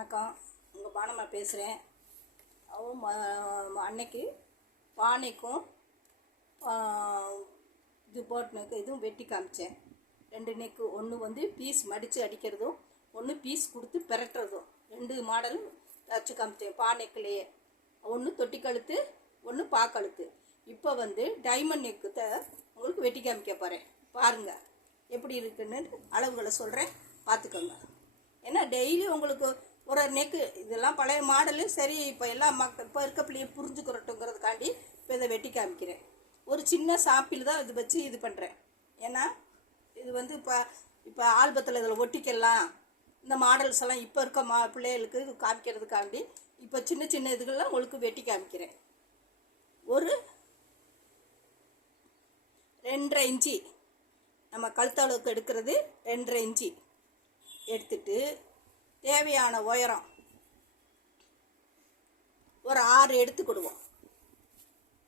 வணக்கம். உங்கள் பானம்மா பேசுகிறேன் அவன் அன்னைக்கு பானைக்கும் ஆ, இது போட்டுனுக்கு இதுவும் வெட்டி காமிச்சேன். ரெண்டு நெக்கு ஒன்று வந்து பீஸ் மடித்து அடிக்கிறதும் ஒன்று பீஸ் கொடுத்து பிரட்டுறதும். ரெண்டு மாடல் தச்சு காமிச்சேன் பானைக்குள்ளேயே. ஒன்று தொட்டி கழுத்து ஒன்று பாக்கழுத்து இப்போ வந்து டைமண்ட் நெக்கு த உங்களுக்கு வெட்டி காமிக்க போகிறேன் பாருங்கள் எப்படி இருக்குன்னு அளவுகளை சொல்கிறேன் பார்த்துக்கோங்க ஏன்னா டெய்லி உங்களுக்கு ஒரு நெக்கு இதெல்லாம் பழைய மாடலு சரி இப்போ எல்லாம் மக் இப்போ இருக்க பிள்ளைய புரிஞ்சுக்கிறட்டுங்கிறதுக்காண்டி இப்போ இதை வெட்டி காமிக்கிறேன். ஒரு சின்ன சாப்பில் தான் இது வச்சு இது பண்ணுறேன் ஏன்னா இது வந்து இப்போ இப்போ ஆல்பத்தில் இதில் ஒட்டிக்கலாம். இந்த மாடல்ஸ் எல்லாம் இப்போ இருக்க மா பிள்ளைகளுக்கு காமிக்கிறதுக்காண்டி இப்போ சின்ன சின்ன இதுகள்லாம் உங்களுக்கு வெட்டி காமிக்கிறேன். ஒரு ரெண்டரை இன்ச்சி. நம்ம கழுத்தளவுக்கு எடுக்கிறது ரெண்டரை இன்ச்சி. எடுத்துட்டு தேவையான உயரம் ஒரு ஆறு எடுத்துக்கிடுவோம்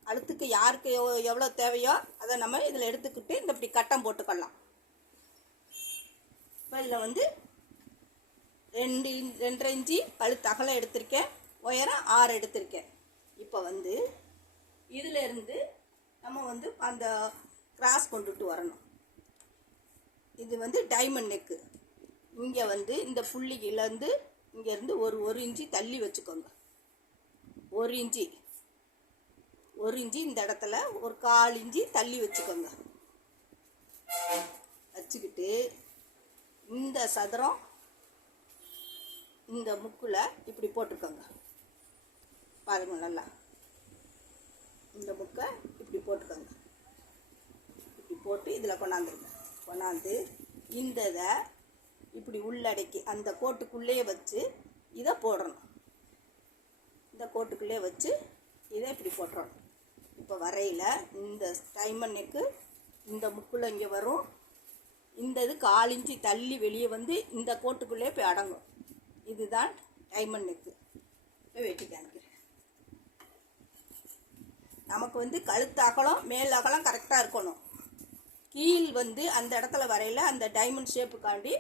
அழுத்துக்கு யாருக்கு எவ்வளோ எவ்வளோ தேவையோ அதை நம்ம இதில் எடுத்துக்கிட்டு இந்த இப்படி கட்டம் போட்டுக்கலாம் இப்போ இதில் வந்து ரெண்டு இன்- ரெண்டரை இஞ்சி கழுத்து அகலம் எடுத்திருக்கேன். உயரம் ஆறு எடுத்திருக்கேன். இப்போ வந்து இதிலிருந்து நம்ம வந்து அந்த கிராஸ் கொண்டுட்டு வரணும். இது வந்து டைமண்ட் நெக்கு. இங்கே வந்து இந்த புள்ளியிலேருந்து இங்கேருந்து ஒரு ஒரு இஞ்சி தள்ளி வச்சுக்கோங்க. ஒரு இஞ்சி. ஒரு இஞ்சி இந்த இடத்துல ஒரு கால் இஞ்சி தள்ளி வச்சுக்கோங்க. வச்சுக்கிட்டு இந்த சதுரம் இந்த முக்கில் இப்படி போட்டுக்கோங்க. பாருங்க நல்லா. இந்த முக்கை இப்படி போட்டுக்கோங்க. இப்படி போட்டு இதில் கொண்டாந்துருங்க. கொண்டாந்து இந்த இதை இப்படி உள்ளடக்கி அந்த கோட்டுக்குள்ளேயே வச்சு இதை போடணும். இந்த கோட்டுக்குள்ளே வச்சு இதை இப்படி போட்டுறணும். இப்போ வரையில் இந்த டைமண்ணுக்கு இந்த முக்குள்ள இங்கே வரும். இந்த இது கால் தள்ளி வெளியே வந்து இந்த கோட்டுக்குள்ளே போய் அடங்கும். இதுதான் டைமண்ட் நெக்கு போய் வெட்டி காமிக்கிறேன். நமக்கு வந்து கழுத்து அகலம் மேல் அகலம் கரெக்டாக இருக்கணும். கீழ் வந்து அந்த இடத்துல வரையில் அந்த டைமண்ட் ஷேப்புக்காண்டி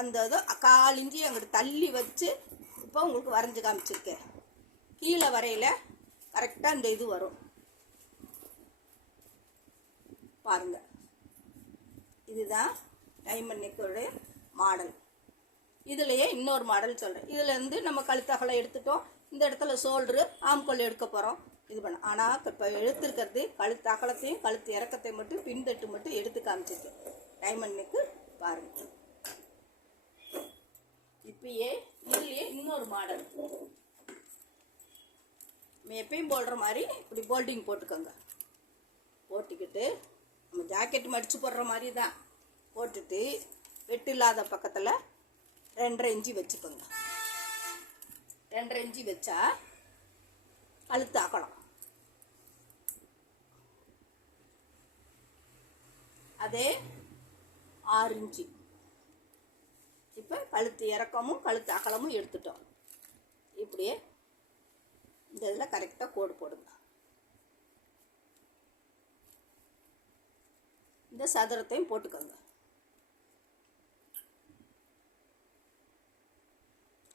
அந்த இது கால் இஞ்சி அங்கிட்டு தள்ளி வச்சு இப்போ உங்களுக்கு வரைஞ்சி காமிச்சிருக்கேன். கீழே வரையில் கரெக்டாக இந்த இது வரும். பாருங்க. இதுதான் டைமண்ட் நெக்கோடைய மாடல். இதுலேயே இன்னொரு மாடல் சொல்கிறேன் இதுலேருந்து நம்ம கழுத்தகலை எடுத்துட்டோம். இந்த இடத்துல சோல்ட்ரு ஆம்கோல் எடுக்க போகிறோம் இது பண்ண ஆனால் இப்போ எடுத்துருக்கிறது கழுத்து அகலத்தையும் கழுத்து இறக்கத்தையும் மட்டும் பின்தட்டு மட்டும் எடுத்து காமிச்சிருக்கேன். டைமண்ட் நெக்கு பாருங்கள் இப்பயே இதுலயே இன்னொரு மாடல். நம்ம எப்பயும் போடுற மாதிரி இப்படி போல்டிங் போட்டுக்கோங்க. போட்டுக்கிட்டு நம்ம ஜாக்கெட் மடித்து போடுற மாதிரி தான். போட்டுட்டு வெட்டு இல்லாத பக்கத்தில் ரெண்டரை இஞ்சி வச்சுக்கோங்க. ரெண்டரை இஞ்சி வச்சா கழுத்து அகலம் அதே ஆறு இன்ச்சி இப்போ கழுத்து இறக்கமும் கழுத்து அகலமும் எடுத்துட்டோம். இப்படியே இந்த இதில் கரெக்டாக கோடு போடுங்க. இந்த சதுரத்தையும் போட்டுக்கோங்க.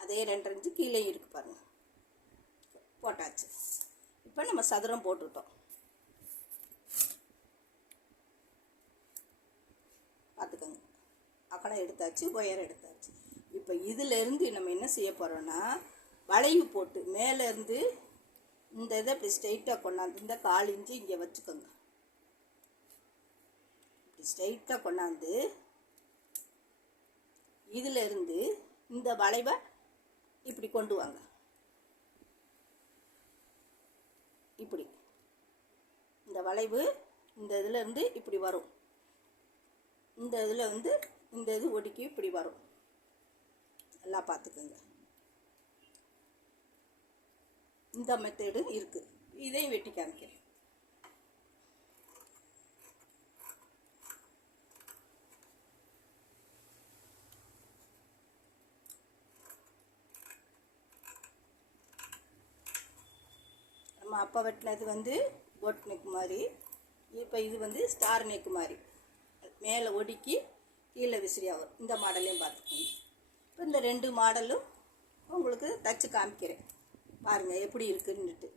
அதே ரெண்டு இன்ச்சு கீழே இருக்கு பாருங்க. போட்டாச்சு. இப்போ நம்ம சதுரம் போட்டுட்டோம் பார்த்துக்கோங்க அகலம் எடுத்தாச்சு ஒயர் எடுத்தாச்சு. இப்போ இதிலேருந்து நம்ம என்ன செய்ய போகிறோன்னா வளைவு போட்டு மேலேருந்து இந்த இதை இப்படி ஸ்ட்ரைட்டாக கொண்டாந்து இந்த கால் இஞ்சி இங்கே வச்சுக்கோங்க. இப்படி ஸ்ட்ரைட்டாக கொண்டாந்து இதிலிருந்து இந்த வளைவை இப்படி கொண்டு வாங்க. இப்படி. இந்த வளைவு இந்த இதிலேருந்து இப்படி வரும். இந்த இதில் வந்து இந்த இது ஒடுக்கி இப்படி வரும். நல்லா பார்த்துக்குங்க. இந்த மெத்தேடு இருக்குது இதையும் வெட்டி காமிக்கிறேன். நம்ம அப்போ வெட்டினது வந்து பொட் நெக் மாதிரி. இப்போ இது வந்து ஸ்டார் நெக் மாதிரி. மேலே ஒடுக்கி கீழே விசிறியாக வரும் இந்த மாடலையும் பார்த்துக்கோங்க. இப்போ இந்த ரெண்டு மாடலும் உங்களுக்கு தச்சு காமிக்கிறேன். பாருங்கள் எப்படி இருக்குன்னுட்டு.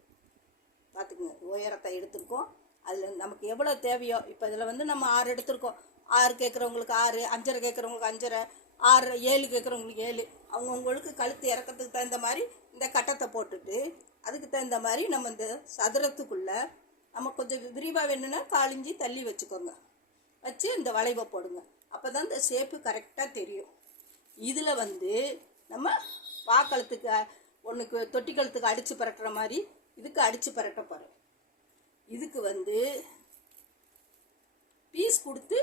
பார்த்துக்குங்க உயரத்தை எடுத்திருக்கோம். அதில் நமக்கு எவ்வளோ தேவையோ இப்போ இதில் வந்து நம்ம ஆறு எடுத்திருக்கோம். ஆறு கேட்குறவங்களுக்கு ஆறு அஞ்சரை கேட்குறவங்களுக்கு அஞ்சரை ஆறு ஏழு கேட்குறவங்களுக்கு ஏழு. அவங்கவுங்களுக்கு கழுத்து இறக்கத்துக்கு தகுந்த மாதிரி இந்த கட்டத்தை போட்டுட்டு அதுக்கு தகுந்த மாதிரி நம்ம இந்த சதுரத்துக்குள்ளே நம்ம கொஞ்சம் விரிவாக வேணும்னா காலிஞ்சி தள்ளி வச்சுக்கோங்க. வச்சு இந்த வளைவை போடுங்க. அப்போ தான் இந்த ஷேப்பு கரெக்டாக தெரியும். இதில் வந்து நம்ம பாக்கழுத்துக்கு ஒன்றுக்கு தொட்டி கழுத்துக்கு அடித்து பரட்டுற மாதிரி இதுக்கு அடித்து பரட்ட போகிறோம் இதுக்கு வந்து பீஸ் கொடுத்து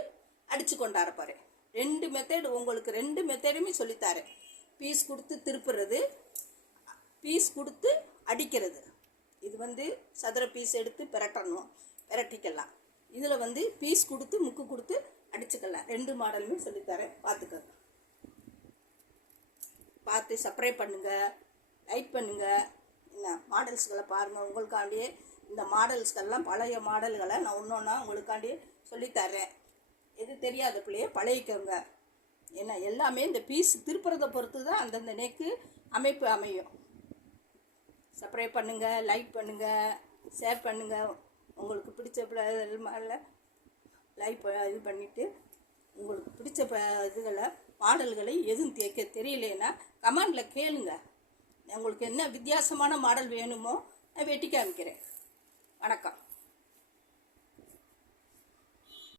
அடித்து கொண்டாட போகிறேன் ரெண்டு மெத்தேடு உங்களுக்கு ரெண்டு மெத்தேடுமே சொல்லித்தரேன். பீஸ் கொடுத்து திருப்புறது பீஸ் கொடுத்து அடிக்கிறது. இது வந்து சதுர பீஸ் எடுத்து பிரட்டணும் பிரட்டிக்கலாம். இதில் வந்து பீஸ் கொடுத்து முக்கு கொடுத்து அடிச்சுக்கலாம் ரெண்டு மாடலுமே சொல்லித்தரேன். பார்த்துக்கோங்க பார்த்து சப்ரை பண்ணுங்கள் லைக் பண்ணுங்கள் என்ன மாடல்ஸ்களை பாருங்கள் உங்களுக்காண்டியே இந்த மாடல்ஸ்கெல்லாம் பழைய மாடல்களை நான் ஒன்று ஒன்றா உங்களுக்காண்டி சொல்லித்தரேன். எது தெரியாத பிள்ளைய பழகிக்கோங்க. ஏன்னா எல்லாமே இந்த பீஸ் திருப்புறதை பொறுத்து தான் அந்தந்த நெக்கு அமைப்பு அமையும். சப்ஸ்கிரைப் பண்ணுங்கள் லைக் பண்ணுங்கள் ஷேர் பண்ணுங்கள் உங்களுக்கு பிடிச்ச லைவ் இது பண்ணிவிட்டு உங்களுக்கு பிடிச்ச ப இதுகளை மாடல்களை எதுவும் தேக்க தெரியலனா கமெண்டில் கேளுங்க. உங்களுக்கு என்ன வித்தியாசமான மாடல் வேணுமோ நான் வெட்டி காமிக்கிறேன். வணக்கம்.